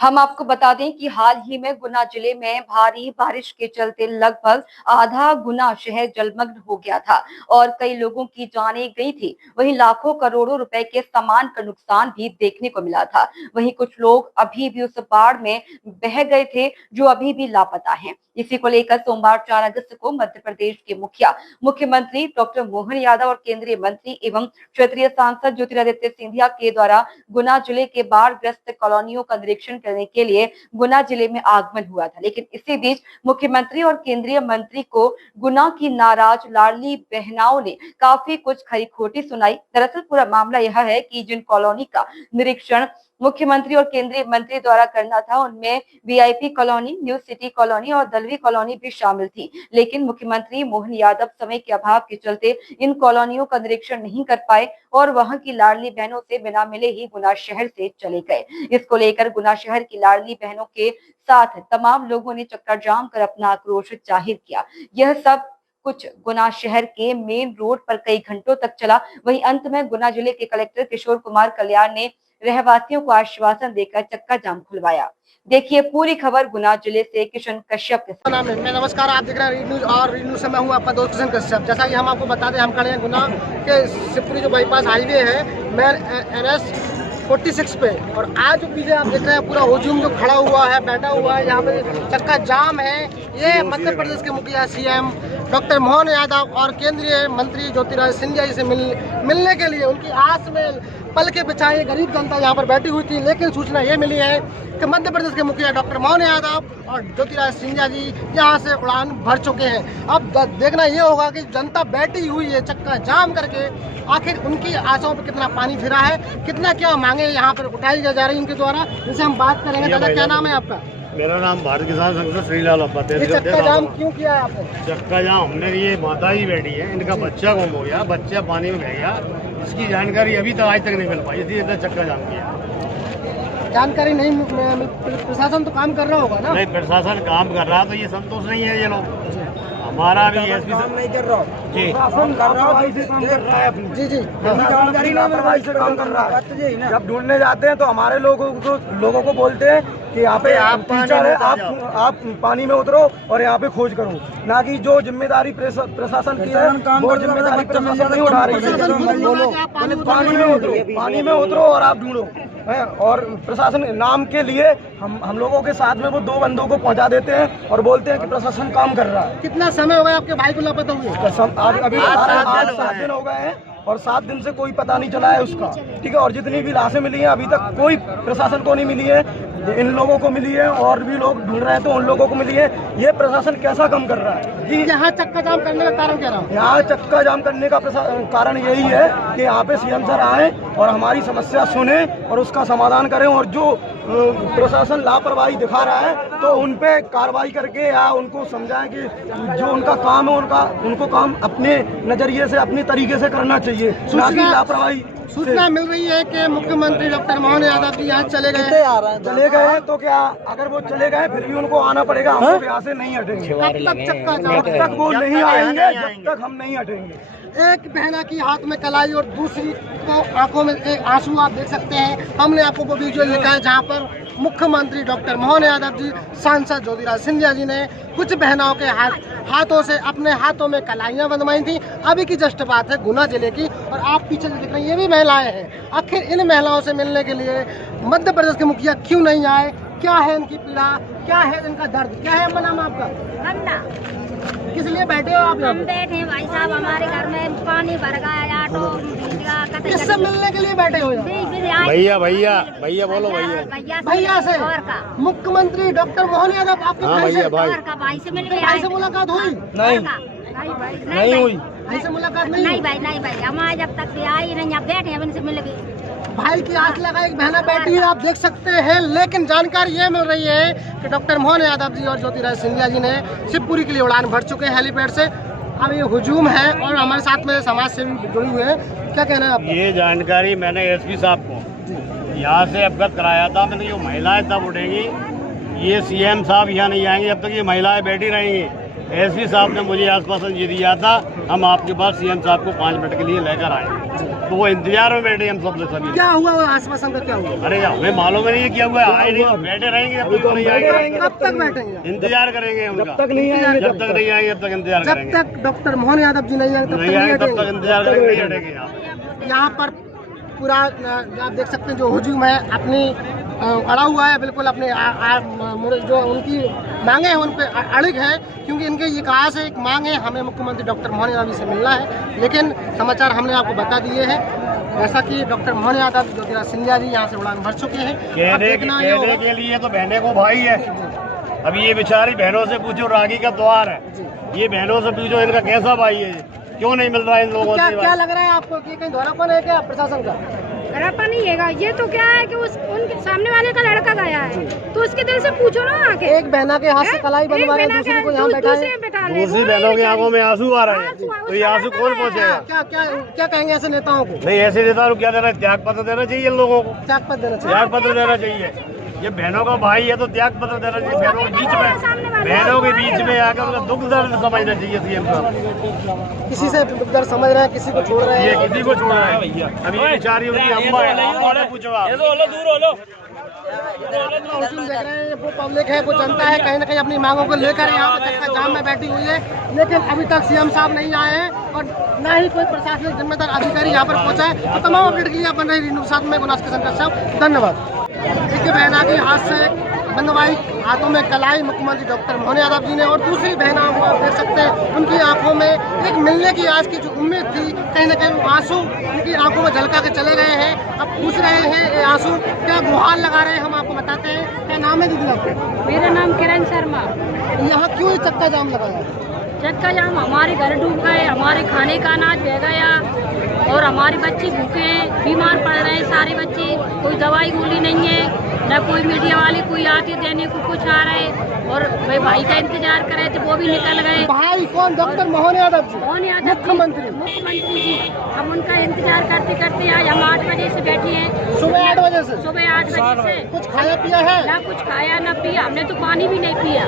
हम आपको बता दें कि हाल ही में गुना जिले में भारी बारिश के चलते लगभग आधा गुना शहर जलमग्न हो गया था और कई लोगों की जानें गई थी। वहीं लाखों करोड़ों रुपए के सामान का नुकसान भी देखने को मिला था। वहीं कुछ लोग अभी भी उस बाढ़ में बह गए थे जो अभी भी लापता हैं। इसी को लेकर सोमवार 4 अगस्त को मध्य प्रदेश के मुख्यमंत्री डॉक्टर मोहन यादव और केंद्रीय मंत्री एवं क्षेत्रीय सांसद ज्योतिरादित्य सिंधिया के द्वारा गुना जिले के बाढ़ ग्रस्त कॉलोनियों का निरीक्षण करने के लिए गुना जिले में आगमन हुआ था। लेकिन इसी बीच मुख्यमंत्री और केंद्रीय मंत्री को गुना की नाराज लाडली बहनाओं ने काफी कुछ खरी खोटी सुनाई। दरअसल पूरा मामला यह है कि जिन कॉलोनी का निरीक्षण मुख्यमंत्री और केंद्रीय मंत्री द्वारा करना था उनमें VIP colony, new city colony और दलवी कॉलोनी भी शामिल थी। लेकिन मुख्यमंत्री मोहन यादव समय के अभाव के चलते इन कॉलोनियों का निरीक्षण नहीं कर पाए और वहां की लाडली बहनों से बिना मिले ही गुना शहर से चले गए। इसको लेकर गुना शहर की लाडली बहनों के साथ तमाम लोगों ने चक्का जाम कर अपना आक्रोश जाहिर किया। यह सब कुछ गुना शहर के मेन रोड पर कई घंटों तक चला। वहीं अंत में गुना जिले के कलेक्टर किशोर कुमार कल्याण ने रहवासियों को आश्वासन देकर चक्का जाम खुलवाया। देखिए पूरी खबर गुना जिले से किशन कश्यप के साथ। नाम है। मैं नमस्कार, आप देख रहे हैं रीड न्यूज और रीड न्यूज से मैं हूं आपका दोस्त किशन कश्यप। जैसा कि हम आपको बता दें, हम खड़े हैं गुना के शिवपुरी जो बाईपास हाईवे है मेन NS 46 पे, और आज जो पीछे आप देख रहे हैं पूरा हुजूम जो खड़ा हुआ है, बैठा हुआ है, यहाँ पे चक्का जाम है। ये मध्य प्रदेश के मुखिया CM डॉक्टर मोहन यादव और केंद्रीय मंत्री ज्योतिरादित्य सिंधिया जी से मिलने के लिए उनकी आस में पल के बिछाए गरीब जनता यहाँ पर बैठी हुई थी। लेकिन सूचना ये मिली है कि मध्य प्रदेश के मुखिया डॉक्टर मोहन यादव और ज्योतिरादित्य सिंधिया जी यहाँ से उड़ान भर चुके हैं। अब देखना ये होगा कि जनता बैठी हुई है चक्का जाम करके, आखिर उनकी आशाओं पर कितना पानी फिरा है, कितना क्या मांगे यहाँ पर उठाई जा रही है उनके द्वारा। इनसे हम बात करेंगे। दादा, क्या नाम है आपका? मेरा नाम भारत किसान संघ से श्रीलाल ये चक्का जाम क्यों किया है आपने? चक्का जाम हमने, ये माता ही बैठी है, इनका बच्चा गुम हो गया, बच्चा पानी में बह गया, इसकी जानकारी अभी तक आज तक नहीं मिल पाई, इसलिए इतना चक्का जाम किया। जानकारी नहीं, प्रशासन तो काम कर रहा होगा ना? नहीं, प्रशासन काम कर रहा, तो ये संतोष नहीं है ये लोग। हमारा भी SP नहीं कर रहा जी काम कर रहा है अपनी। जी जानकारी लापरवाही से काम कर रहा है। जब ढूंढने जाते हैं तो हमारे लोगों को बोलते हैं कि यहाँ पे आप टीचर है, आप पानी में उतरो और यहाँ पे खोज करो, ना कि जो जिम्मेदारी प्रशासन की है वो जिम्मेदारी प्रशासन नहीं उठा रही है। पानी में उतरो और आप ढूंढो है। और प्रशासन नाम के लिए हम लोगों के साथ में वो 2 बंदों को पहुंचा देते हैं और बोलते हैं कि प्रशासन काम कर रहा है। कितना समय हो गया आपके भाई को लापता हुए? अभी 7 दिन हो गए हैं और 7 दिन से कोई पता नहीं चला है उसका। ठीक है, और जितनी भी लाशें मिली हैं अभी तक कोई प्रशासन को नहीं मिली है, इन लोगों को मिली है और भी लोग ढूंढ रहे हैं तो उन लोगों को मिली है। ये प्रशासन कैसा काम कर रहा है जी? यहाँ चक्का जाम करने का कारण क्या रहा? यहाँ चक्का जाम करने का कारण यही है कि यहाँ पे CM सर आए और हमारी समस्या सुने और उसका समाधान करें, और जो प्रशासन लापरवाही दिखा रहा है तो उन पे कार्रवाई करके या उनको समझाएं कि जो उनका काम है उनको काम अपने नजरिए से अपने तरीके से करना चाहिए, ना कि लापरवाही। सूचना मिल रही है कि मुख्यमंत्री डॉक्टर मोहन यादव जी यहाँ चले गए तो क्या अगर वो चले गए फिर भी उनको आना पड़ेगा, हम तो यहाँ से नहीं हटेंगे जब तक वो नहीं आएंगे, जब तक हम नहीं हटेंगे। एक बहना की हाथ में कलाई और दूसरी को आंखों में एक आंसू आप देख सकते हैं। हमने आपको वो वीडियो लिखा है जहाँ पर मुख्यमंत्री डॉक्टर मोहन यादव जी, सांसद ज्योतिरादित्य सिंधिया जी ने कुछ बहनाओं के हाथों से अपने हाथों में कलाइयाँ बंधवाई थी। अभी की जस्ट बात है गुना जिले की, और आप पीछे देख रहे हैं ये भी महिलाएं हैं। आखिर इन महिलाओं से मिलने के लिए मध्य प्रदेश के मुखिया क्यों नहीं आए? क्या है इनकी पीड़ा, क्या है इनका दर्द, क्या है? नाम आपका? किस लिए बैठे हो आप? हम बैठे हैं भाई साहब, हमारे घर में पानी भर गया, ऑटो किससे मिलने के लिए बैठे हो? भैया बोलो भैया से। मुख्यमंत्री डॉक्टर मोहन यादव आपके भाई से? भाई से मिल भाई से मुलाकात हुई? नहीं हुई। भाई से मुलाकात नहीं भाई हम आज जब तक आई नहीं, आप बैठे हैं इनसे मिल गए। भाई की आस लगा एक बहना बैठी है, आप देख सकते हैं। लेकिन जानकारी ये मिल रही है कि डॉक्टर मोहन यादव जी और ज्योतिरादित्य सिंधिया जी ने शिवपुरी के लिए उड़ान भर चुके हैं हेलीपैड से। अब ये हुजूम है और हमारे साथ में समाज सेवी जुड़े हुए हैं, क्या कहना है आप? ये जानकारी मैंने SP साहब को यहाँ से अवगत कराया था। मैंने ये महिलाएं तब उठेंगी, ये CM साहब यहाँ नहीं आएंगे जब तक ये महिलाएं बैठी रहेंगी। SP साहब ने मुझे आश्वासन ये दिया था हम आपके पास CM साहब को 5 मिनट के लिए लेकर आए, तो वो इंतजार में बैठे हम सब सभी। क्या हुआ वो आश्वासन का, क्या हुआ? अरे हमें मालूम नहीं क्या हुआ, आए नहीं, बैठे रहेंगे, अब तक नहीं आएंगे, कब तक बैठेंगे? इंतजार करेंगे उनका, जब तक नहीं आएंगे, जब तक नहीं आएंगे तब तक इंतजार जब करेंगे, तक डॉक्टर मोहन यादव जी नहीं आएंगे नहीं आएंगे तब तक इंतजार करेंगे, नहीं हटेंगे यहाँ पर पूरा आप देख सकते हैं जो हुजूम है अपनी अड़ा हुआ है, बिल्कुल अपने जो उनकी मांगे हैं उन पे अड़िग है, क्योंकि इनके ये कहा से एक मांग है हमें मुख्यमंत्री डॉक्टर मोहन यादव जी से मिलना है। लेकिन समाचार हमने आपको बता दिए हैं, जैसा कि डॉक्टर मोहन यादव ज्योतिराज सिंधिया जी यहाँ से उड़ान भर चुके हैं। कहने के लिए तो बहने को भाई है, अब ये बेचारी बहनों से पूछो, रागी का त्योहार है, ये बहनों से पूछो इनका कैसा भाई है, क्यों नहीं मिल रहा है इन लोगों से? क्या लग रहा है आपको कि कहीं धोलापन है क्या प्रशासन का? धरापा नहीं है, ये तो क्या है कि उनके सामने वाले का लड़का गया है तो उसके दिल से पूछो ना आके। एक बहना के हाथ से कलाई बनवा रहे, दूसरी को यहाँ बैठा है, दूसरी बहनों की आंखों में आंसू आ रहे हैं, तो ये आंसू कौन पहुँचेगा? क्या क्या क्या कहेंगे ऐसे नेताओं को? नहीं, ऐसे नेताओं को क्या देना है? त्याग पत्र देना चाहिए इन लोगों को, त्याग पत्र देना चाहिए, त्याग पत्र देना चाहिए। ये बहनों का भाई है तो त्याग पत्र देना चाहिए, बहनों के बीच में आकर उनका दुख दर्द समझना चाहिए सीएम साहब। किसी से दुख दर्द समझ रहे हैं, किसी को छोड़ रहे हैं, ये किसी को छोड़ रहा है भैया। अभी बेचारी उनकी अम्मा है, पूछो आप, देख रहे हैं वो पब्लिक है, वो जनता है, कहीं ना कहीं अपनी मांगों को लेकर यहाँ पे चक्का जाम में बैठी हुई है। लेकिन अभी तक सीएम साहब नहीं आए हैं और न ही कोई प्रशासनिक जिम्मेदार अधिकारी यहाँ पर पहुँचा है। तो तमाम अपडेट के लिए आप बन रहे रीनू साथ में गुनास के संकट साहब, धन्यवाद। देखिए बहना की हाथ से बंदवाई, हाथों में कलाई मुख्यमंत्री डॉक्टर मोहन यादव जी ने, और दूसरी बहना आप देख सकते हैं उनकी आंखों में एक मिलने की आज की जो उम्मीद थी, कहीं ना कहीं आंसू उनकी आंखों में झलका के चले गए हैं। अब पूछ रहे हैं ये आंसू क्या गुहार लगा रहे हैं, हम आपको बताते हैं। क्या नाम है दीदी आपका? मेरा नाम किरण शर्मा। यहाँ क्यों ये चक्का जाम लगाया? चक्का जाम, हमारे घर डूब गए, हमारे खाने का अनाज बह गया और हमारे बच्चे भूखे हैं, बीमार पड़ रहे हैं सारे बच्चे, कोई दवाई गोली नहीं है, न कोई मीडिया वाले कोई आके देने को कुछ आ रहे, और भाई का इंतजार कर रहे थे वो भी निकल गए। भाई कौन? डॉक्टर मोहन यादव जी, मोहन यादव मुख्यमंत्री जी। हम उनका इंतजार करते करते आज हम 8 बजे से बैठे हैं, सुबह 8 बजे से, सुबह 8 बजे से। कुछ खाया पिया है? ना कुछ खाया ना पिया, हमने तो पानी भी नहीं पिया,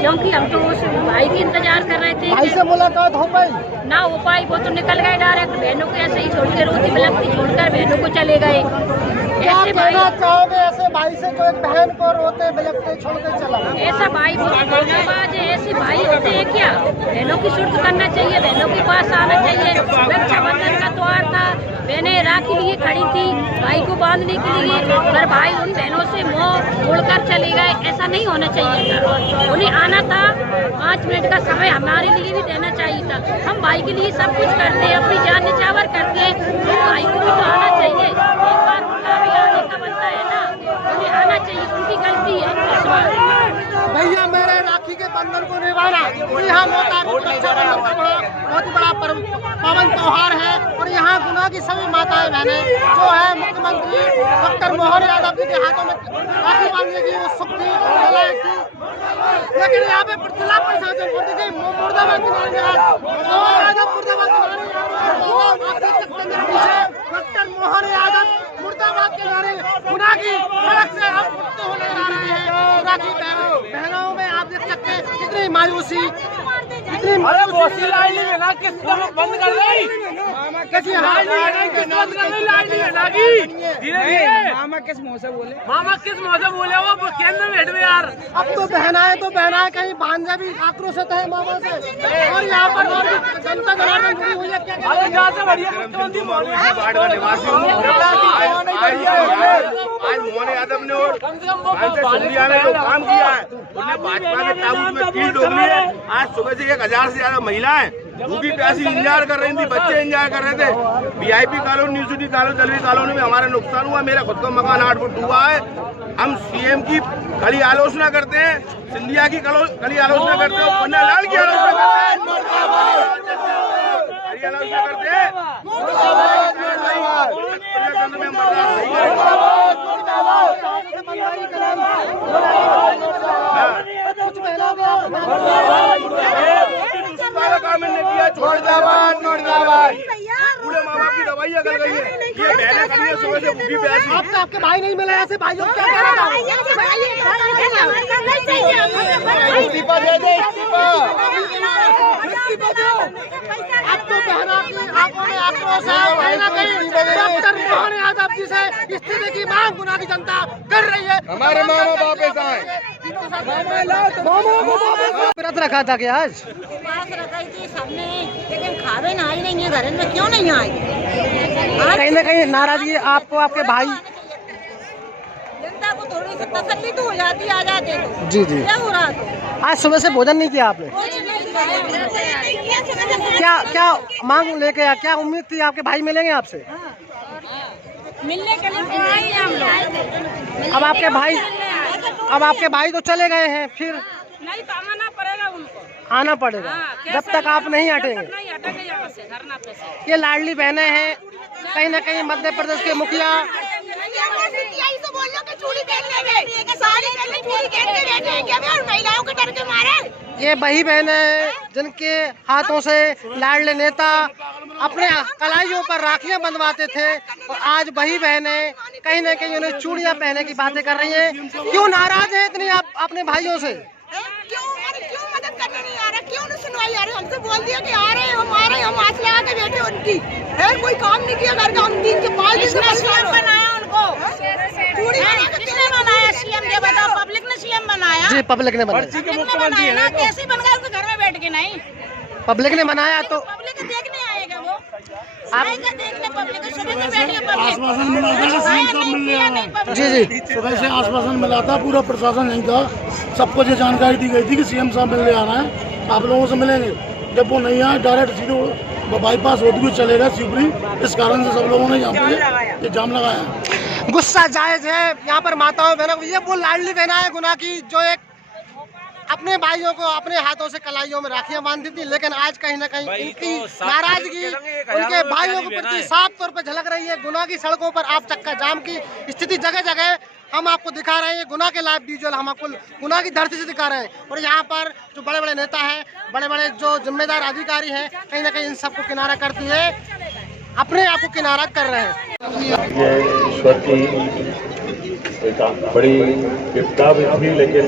क्योंकि हम तो उस भाई की इंतजार कर रहे थे। भाई से मुलाकात हो पाई? ना हो पाई, वो तो निकल गए डायरेक्ट, बहनों को ऐसे ही छोड़ के रोती बिलखती छोड़कर बहनों को चले गए। क्या कहना चाहोगे ऐसे भाई से जो एक बहन को रोते बिलखते छोड़ के चला? ऐसा भाई धोखेबाज है, ऐसे भाई होते हैं क्या? बहनों की सुर्त करना चाहिए, बहनों के पास आना चाहिए। रक्षाबंधन का त्योहार था, बहनें राखी लिए खड़ी थी भाई को बांधने के लिए, पर भाई उन बहनों से मोह तोड़कर चले गए। ऐसा नहीं होना चाहिए था, उन्हें आना था, 5 मिनट का समय हमारे लिए भी देना चाहिए था। हम भाई के लिए सब कुछ करते हैं, अपनी जान निछावर करते हैं, तो भाई को भी तो आना चाहिए। एक बार उनका भी आने का बनता है ना, उन्हें आना चाहिए, उनकी गलती है इस बार। भैया मेरे राखी के बंधन को निभाना, यहाँ बहुत बड़ा पावन त्योहार है, और यहाँ गुना की सभी माताएं बहनें जो है मुख्यमंत्री डॉक्टर मोहन यादव जी के हाथों में राखी बांधने की उत्सुक थी, लेकिन यहाँ पे जिला प्रशासन मुर्दाबाद के डॉक्टर मोहन यादव मुर्दाबाद के नारे गुना की सड़क से अब उठते हुए नजर आ रहे हैं। राखी बहनों में आप देख सकते हैं कितनी मायूसी, कितनी मायूसी। लाइन नहीं लेना, किस बंद कर रही कैसी लाइन बंद कर रही, लाइन नहीं लेना की धीरे-धीरे। मामा किस मुंह से बोले, मामा किस मुंह से बोले, वो केंद्र में बैठ में यार। अब तो बहनाएं कहीं भांजा भी आक्रोशित है मामा से, और यहाँ पर और जनता जनार्दन जुड़ी हुई है। क्या से बढ़िया आज मोहन यादव ने और सिंधिया ने जो काम किया है, उन्हें भाजपा के ताबूत में कील ठोक ली है। आज सुबह से 1000 से ज्यादा महिलाएं भूखी प्यासी इंतजार कर रही थी, बच्चे इंतजार कर रहे थे। VIP colony, new city colony, Dalvi colony में हमारा नुकसान हुआ। मेरा खुद का मकान 8 फुट डूबा है। हम CM की कड़ी आलोचना करते हैं, सिंधिया की कड़ी आलोचना करते हैं, पन्ना लाल की आलोचना करते हैं, पूरे माँ बाप की दवाई अगल गई है। ये बहनें खड़ी है सुबह से भूखी प्यासी। आपके भाई नहीं मिला, ऐसे भाई लोग क्या कह रहे हैं? इस्तीफा दे दे, इस्तीफा। अब तो बहना की आंखों में आक्रोश है। कहीं ना कहीं डॉक्टर मोहन यादव जी से इस्तीफे की मांग गुना की जनता कर रही है। हमारे मामा वापस आए। व्रत रखा था क्या आज? पास रखी थी सबने, लेकिन खावे ना आई नहीं है घर में, क्यों नहीं आई? कहीं ना कहीं नाराजगी आपको आपके भाई जनता को थोड़ी सी तसल्ली तो हो जाती, आ जाते तो। जी जी। क्या हो रहा था? आज सुबह से भोजन नहीं किया आपने? क्या क्या मांग लेके आया? क्या उम्मीद थी आपके भाई मिलेंगे आपसे? मिलने के लिए आए हम लोग। अब आपके भाई तो चले गए हैं, फिर नहीं तो आना पड़ेगा उनको, आना पड़ेगा। जब तक आप नहीं हटेंगे। नहीं हटेंगे यहाँ से, धरना पे से। ये लाडली बहनें हैं, कहीं ना कहीं मध्य प्रदेश के मुखिया ये वही बहनें हैं जिनके हाथों से लाडले नेता अपने कलाइयों पर राखियां बंधवाते थे, और आज वही बहनें कहीं ना कहीं उन्हें चूड़ियां पहनने की बातें कर रही हैं। क्यों नाराज है इतनी आप अपने भाइयों से? क्यों मदद करने नहीं आ रहा? क्यों नहीं सुनवाई आ रही? हमसे बोल दिया कि आ रहे हैं, हम आ रहे हैं, हम आस लगा के बैठे उनकी है, कोई काम नहीं किया घर का। हम 3 से 5 दिन से सीएम बनाया उनको, किसने बनाया सीएम? ये बताओ। पब्लिक ने सीएम बनाया? जी, पब्लिक ने बनाया। ना कैसे बन गया? उसके घर में बैठ के नहीं, पब्लिक ने बनाया तो पब्लिक देखने आएगा वो। आप देखने पब्लिक सुबह से बैठी है, आश्वासन मिला था कि सीएम साहब मिलने आ रहे हैं। जी जी सुबह से आश्वासन मिला था, पूरा प्रशासन नहीं था, सबको ये जानकारी दी गई थी कि सीएम साहब मिलने आ रहे हैं, आप लोगों से मिलेंगे। जब वो नहीं आए, डायरेक्ट सीधे बाईपास होते हुए चलेगा शिवपुरी। इस कारण से सब लोगों ने यहाँ पे ये जाम लगाया। गुस्सा जायज है। यहाँ पर माताओं बहनों को, ये वो लाडली बहना है गुना की जो एक अपने भाइयों को अपने हाथों से कलाइयों में राखियां बांधती थी, लेकिन आज कहीं ना कहीं इनकी नाराजगी उनके भाइयों के प्रति साफ तौर पर झलक रही है। गुना की सड़कों पर आप चक्का जाम की स्थिति जगह जगह हम आपको दिखा रहे हैं। गुना के लाइव विजुअल हम आपको गुना की धरती से दिखा रहे हैं, और यहाँ पर जो बड़े बड़े नेता हैं, बड़े बड़े जो जिम्मेदार अधिकारी हैं, कहीं ना कहीं इन सबको किनारा करती है, अपने आप को किनारा कर रहे हैं। ये ईश्वर की एक बड़ी विपदा भी थी, लेकिन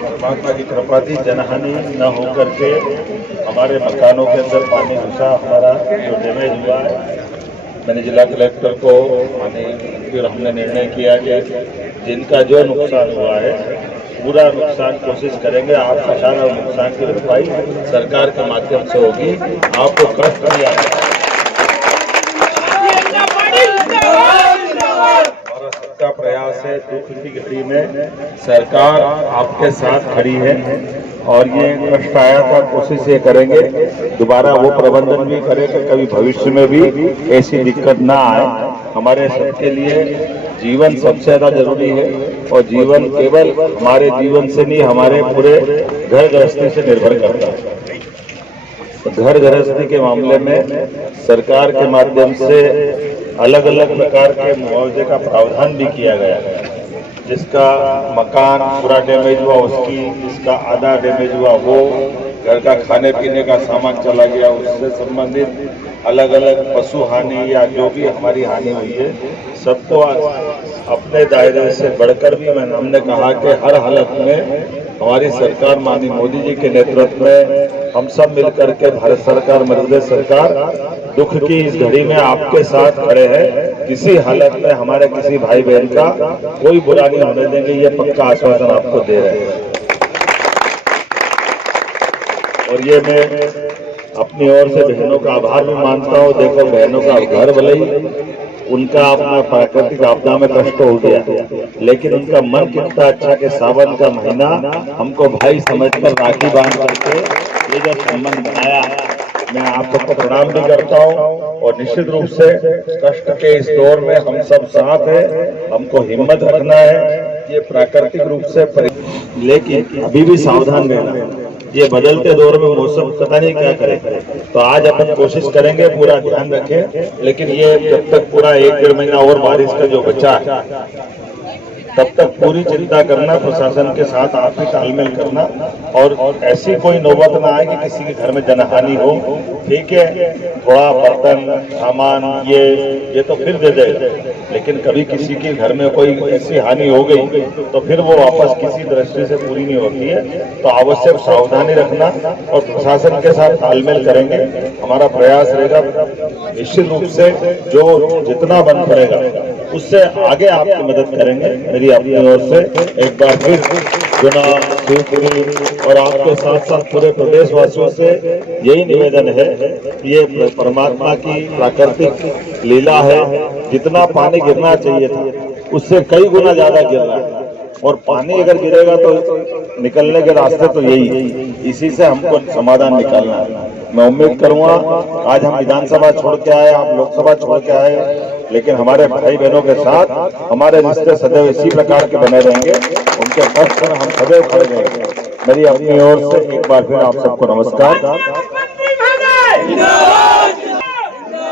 परमात्मा की कृपा थी, जनहानि न हो करके हमारे मकानों के अंदर पानी घुसा। हमारा जो डैमेज हुआ है, मैंने जिला कलेक्टर को फिर हमने निर्णय किया कि जिनका जो नुकसान हुआ है पूरा नुकसान कोशिश करेंगे, आपका सारा नुकसान की भरपाई सरकार के माध्यम से होगी, आपको कष्ट नहीं आएगा। हमारा सबका प्रयास है, दुख की घड़ी में सरकार आपके साथ खड़ी है, और ये कष्ट आया था, कोशिश ये करेंगे दोबारा वो प्रबंधन भी करें कि कभी भविष्य में भी ऐसी दिक्कत ना आए। हमारे सबके लिए जीवन सबसे ज्यादा जरूरी है, और जीवन केवल हमारे जीवन से नहीं, हमारे पूरे घर गृहस्थी से निर्भर करता है। तो घर गृहस्थी के मामले में सरकार के माध्यम से अलग अलग प्रकार के मुआवजे का प्रावधान भी किया गया है। जिसका मकान पूरा डैमेज हुआ उसकी, जिसका आधा डैमेज हुआ वो, घर का खाने पीने का सामान चला गया उससे संबंधित अलग अलग पशु हानि या जो भी हमारी हानि हुई है, सबको अपने दायरे से बढ़कर भी हमने कहा कि हर हालत में हमारी सरकार माननीय मोदी जी के नेतृत्व में हम सब मिलकर के भारत सरकार, मध्य प्रदेश सरकार दुख की इस घड़ी में आपके साथ खड़े हैं। किसी हालत में हमारे किसी भाई बहन का कोई बुरा नहीं होने देंगे, ये पक्का आश्वासन आपको दे रहे हैं। और ये मैं अपनी ओर से बहनों का आभार भी मानता हूँ। देखो, बहनों का घर भले ही उनका अपना प्राकृतिक आपदा में कष्ट हो गया, लेकिन उनका मन कितना अच्छा कि सावन का महीना हमको भाई समझकर राखी बांध करके ये जो संबंध बनाया है, मैं आप सबको प्रणाम भी करता हूँ। और निश्चित रूप से कष्ट के इस दौर में हम सब साथ हैं, हमको हिम्मत रखना है। ये प्राकृतिक रूप से लेकिन अभी भी सावधान रहना, ये बदलते दौर में मौसम पता नहीं क्या करे। तो आज अपन कोशिश करेंगे, पूरा ध्यान रखें, लेकिन ये जब तक पूरा 1-1.5 महीना और बारिश का जो बचा है, तब तक पूरी चिंता करना, प्रशासन के साथ आप ही तालमेल करना और ऐसी कोई नौबत ना आए कि किसी के घर में जनहानि हो। ठीक है, थोड़ा बर्तन सामान ये तो फिर दे देगा, लेकिन कभी किसी के घर में कोई ऐसी हानि हो गई तो फिर वो वापस किसी दृष्टि से पूरी नहीं होती है। तो आवश्यक सावधानी रखना और प्रशासन के साथ तालमेल करेंगे। हमारा प्रयास रहेगा निश्चित रूप से जो जितना बन पड़ेगा उससे आगे आपकी मदद करेंगे। मेरी अपनी ओर से एक बार फिर गुना, शिवपुरी और आपके साथ साथ पूरे प्रदेशवासियों से यही निवेदन है कि ये परमात्मा की प्राकृतिक लीला है। जितना पानी गिरना चाहिए था उससे कई गुना ज्यादा गिर रहा है और पानी अगर गिरेगा तो निकलने के रास्ते तो यही है, इसी से हमको समाधान निकालना है। मैं उम्मीद करूंगा आज हम विधानसभा छोड़ के आए, आप लोकसभा छोड़ के आए, लेकिन हमारे भाई बहनों के साथ हमारे रिश्ते सदैव इसी प्रकार के बने रहेंगे। उनके कष्ट में हम सदैव खड़े रहेंगे। मेरी अपनी ओर से एक बार फिर आप सबको नमस्कार।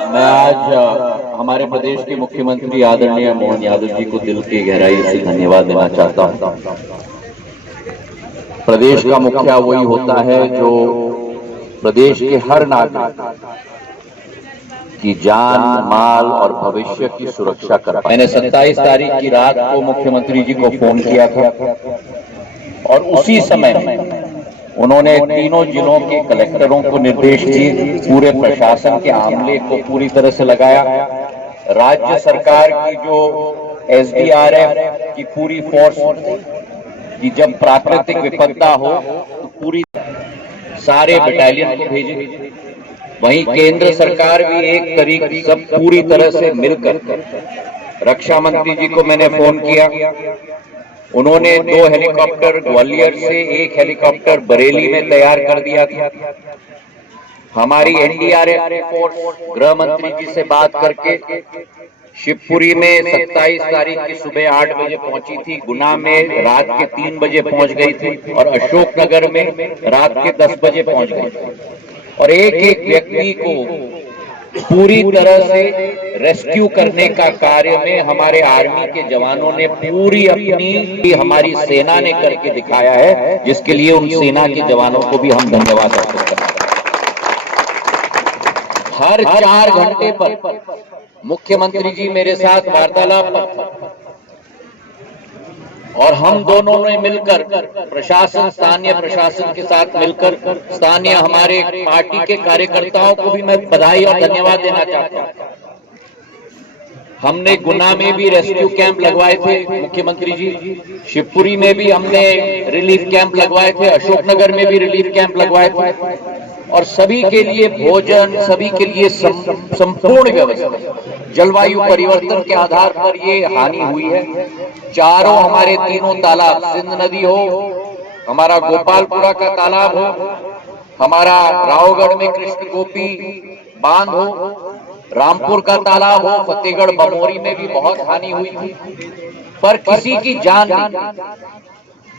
मैं आज हमारे प्रदेश के मुख्यमंत्री आदरणीय मोहन यादव जी को दिल की गहराई से धन्यवाद देना चाहता हूं। प्रदेश का मुखिया वही होता है जो प्रदेश के हर नागरिक की जान, माल और भविष्य की सुरक्षा कर पाए। मैंने 27 तारीख की रात को मुख्यमंत्री जी को फोन किया था और उसी समय उन्होंने तीनों जिलों के कलेक्टरों को निर्देश दिए, पूरे प्रशासन के आमले को पूरी तरह से लगाया। राज्य सरकार की जो SDRF की पूरी फोर्स की जब प्राकृतिक विपदा हो तो पूरी सारे बटालियन को भेजे। वहीं केंद्र सरकार भी एक तरीके सब पूरी तरह से मिलकर, रक्षा मंत्री जी को मैंने फोन किया, उन्होंने 2 हेलीकॉप्टर ग्वालियर से, 1 हेलीकॉप्टर बरेली में तैयार कर दिया था। हमारी NDRF की फोर्स गृह मंत्री जी से बात करके शिवपुरी में 27 तारीख की सुबह 8 बजे पहुंची थी, गुना में रात के 3 बजे पहुंच गई थी और अशोकनगर में रात के 10 बजे पहुंच गई थी। और एक एक व्यक्ति को पूरी तरह से रेस्क्यू करने का कार्य में हमारे आर्मी के जवानों ने पूरी अपनी, हमारी सेना ने करके दिखाया है, जिसके लिए उन सेना के जवानों को भी हम धन्यवाद अर्पित करते हैं। हर 4 घंटे पर मुख्यमंत्री जी मेरे साथ वार्तालाप और हम दोनों ने मिलकर प्रशासन, स्थानीय प्रशासन के साथ मिलकर स्थानीय हमारे पार्टी के कार्यकर्ताओं को भी मैं बधाई और धन्यवाद देना चाहता हूं। हमने गुना में भी रेस्क्यू कैंप लगवाए थे मुख्यमंत्री जी, शिवपुरी में भी हमने रिलीफ कैंप लगवाए थे, अशोकनगर में भी रिलीफ कैंप लगवाए थे और सभी के लिए भोजन, सभी के लिए संपूर्ण व्यवस्था। जलवायु परिवर्तन के आधार पर ये हानि हुई है। चारों हमारे तीनों तालाब, सिंध नदी हो, हमारा गोपालपुरा का तालाब हो, हमारा रावगढ़ में कृष्ण गोपी बांध हो, रामपुर का तालाब हो, फतेहगढ़ बमोरी में भी बहुत हानि हुई थी, पर किसी की जान नहीं।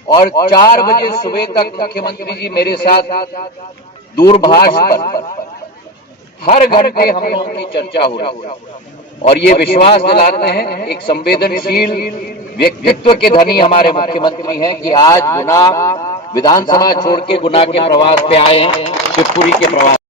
और 4 बजे सुबह तक मुख्यमंत्री जी मेरे साथ दूरभाष पर हर घंटे हम लोगों की चर्चा हो रही है और ये विश्वास दिलाते हैं, एक संवेदनशील व्यक्तित्व के धनी हमारे मुख्यमंत्री हैं कि आज गुना विधानसभा छोड़ के गुना के प्रवास पे आए हैं, शिवपुरी के प्रवास।